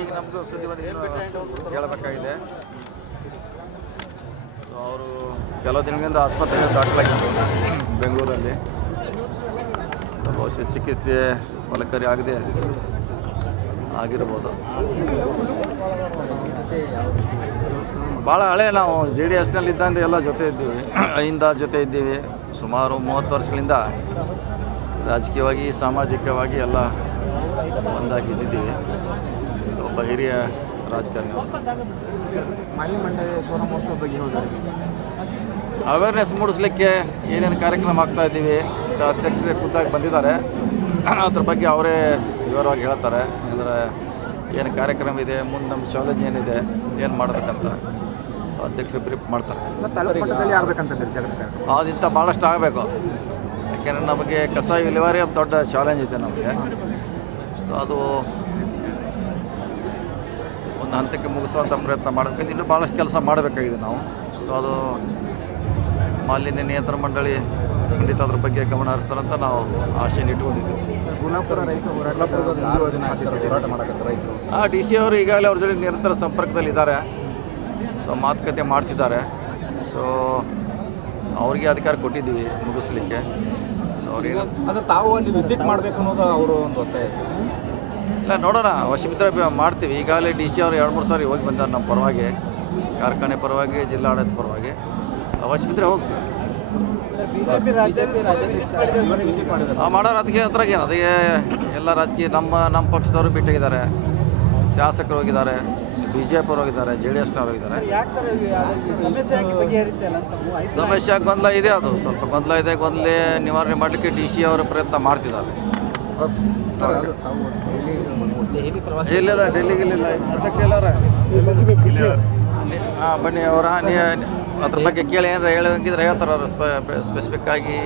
ಈಗ ನಮಗೂ ಸುದ್ದಿ ಬಂದು ಕೇಳಬೇಕಾಗಿದೆ. ಸೊ ಅವರು ಕೆಲವು ದಿನಗಳಿಂದ ಆಸ್ಪತ್ರೆಗೆ ದಾಖಲಾಗಿದ್ದರು ಬೆಂಗಳೂರಲ್ಲಿ. ಬಹುಶಃ ಚಿಕಿತ್ಸೆ ಫಲಕಾರಿ ಆಗದೆ ಆಗಿರ್ಬೋದು. ಭಾಳ ಹಳೆ ನಾವು JDSನಲ್ಲಿ ಇದ್ದಂತೆ ಎಲ್ಲ ಜೊತೆ ಇದ್ದೀವಿ, ಜೊತೆ ಇದ್ದೀವಿ. ಸುಮಾರು 30 ವರ್ಷಗಳಿಂದ ರಾಜಕೀಯವಾಗಿ ಸಾಮಾಜಿಕವಾಗಿ ಎಲ್ಲ ಒಂದಾಗಿದ್ದೀವಿ. ಸೊ ಒಬ್ಬ ಹಿರಿಯ ರಾಜಕಾರಣಿ. ಅವೇರ್ನೆಸ್ ಮೂಡಿಸ್ಲಿಕ್ಕೆ ಏನೇನು ಕಾರ್ಯಕ್ರಮ ಆಗ್ತಾಯಿದ್ದೀವಿ, ಅಧ್ಯಕ್ಷರೇ ಖುದ್ದಾಗಿ ಬಂದಿದ್ದಾರೆ. ಅದ್ರ ಬಗ್ಗೆ ಅವರೇ ವಿವರವಾಗಿ ಹೇಳ್ತಾರೆ. ಅಂದರೆ ಏನು ಕಾರ್ಯಕ್ರಮ ಇದೆ, ಮುಂದೆ ನಮ್ಮ ಚಾಲೆಂಜ್ ಏನಿದೆ, ಏನು ಮಾಡಬೇಕಂತ. ಸೊ ಅಧ್ಯಕ್ಷರು ಬ್ರೀಫ್ ಮಾಡ್ತಾರೆ. ಅದಿಂಥ ಭಾಳಷ್ಟು ಆಗಬೇಕು. ಯಾಕೆಂದರೆ ನಮಗೆ ಕಸ ವಿಲೇವಾರಿ ದೊಡ್ಡ ಚಾಲೆಂಜ್ ಇದೆ ನಮಗೆ. ಸೊ ಅದು ಒಂದು ಹಂತಕ್ಕೆ ಮುಗಿಸುವಂಥ ಪ್ರಯತ್ನ ಮಾಡಬೇಕು. ಇನ್ನೂ ಭಾಳಷ್ಟು ಕೆಲಸ ಮಾಡಬೇಕಾಗಿದೆ ನಾವು. ಸೊ ಅದು ಮಾಲಿನ್ಯ ನಿಯಂತ್ರಣ ಮಂಡಳಿ ಖಂಡಿತ ಅದ್ರ ಬಗ್ಗೆ ಗಮನ ಹರಿಸ್ತಾರಂತ ನಾವು ಆಶೆಯನ್ನು ಇಟ್ಕೊಂಡಿದ್ದೀವಿ. DC ಅವರು ಈಗಾಗಲೇ ಅವ್ರ ಜೊತೆ ನಿರಂತರ ಸಂಪರ್ಕದಲ್ಲಿದ್ದಾರೆ. ಸೊ ಮಾತುಕತೆ ಮಾಡ್ತಿದ್ದಾರೆ. ಸೊ ಅವ್ರಿಗೆ ಅಧಿಕಾರ ಕೊಟ್ಟಿದ್ದೀವಿ ಮುಗಿಸ್ಲಿಕ್ಕೆ. ಸೊ ಅವ್ರೇನು ತಾವು ಅಲ್ಲಿ ವಿಸಿಟ್ ಮಾಡಬೇಕು ಅನ್ನೋದು ಅವರು ಒಂದು ಒತ್ತಾಯ. ಇಲ್ಲ, ನೋಡೋಣ, ವಶಮಿತ್ರ ಮಾಡ್ತೀವಿ. ಈಗಾಗಲೇ DC ಅವರು 2-3 ಸಾರಿ ಹೋಗಿ ಬಂದಾರೆ ನಮ್ಮ ಪರವಾಗಿ, ಕಾರ್ಖಾನೆ ಪರವಾಗಿ, ಜಿಲ್ಲಾಡಳಿತ ಪರವಾಗಿ. ವಶಮಿತ್ರ ಹೋಗ್ತೀವಿ. ಮಾಡೋರು ಅದಕ್ಕೆ ಹತ್ರ ಏನು, ಅದಕ್ಕೆ ಎಲ್ಲ ರಾಜಕೀಯ ನಮ್ಮ ಪಕ್ಷದವರು ಭೇಟಿಯಾಗಿದ್ದಾರೆ, ಶಾಸಕರು ಹೋಗಿದ್ದಾರೆ, BJP ಅವರು ಹೋಗಿದ್ದಾರೆ, JDSನವರು ಹೋಗಿದ್ದಾರೆ. ಸಮಸ್ಯೆ ಗೊಂದಲ ಇದೆ, ಅದು ಸ್ವಲ್ಪ ಗೊಂದಲ ಇದೆ. ಗೊಂದಲ ನಿವಾರಣೆ ಮಾಡಲಿಕ್ಕೆ DC ಅವರು ಪ್ರಯತ್ನ ಮಾಡ್ತಿದ್ದಾರೆ. ಇಲ್ಲಿಲ್ಲ, ಡೆಲ್ಲಿಗಿಲ್ಲ ಅಧ್ಯಕ್ಷ ಎಲ್ಲರ ಬನ್ನಿ ಅವರ ಅದ್ರ ಬಗ್ಗೆ ಕೇಳಿ ಏನಾರ ಹೇಳಂಗಿದ್ರೆ ಹೇಳ್ತಾರೆ ಅವರು ಸ್ಪೆಸಿಫಿಕ್ ಆಗಿ.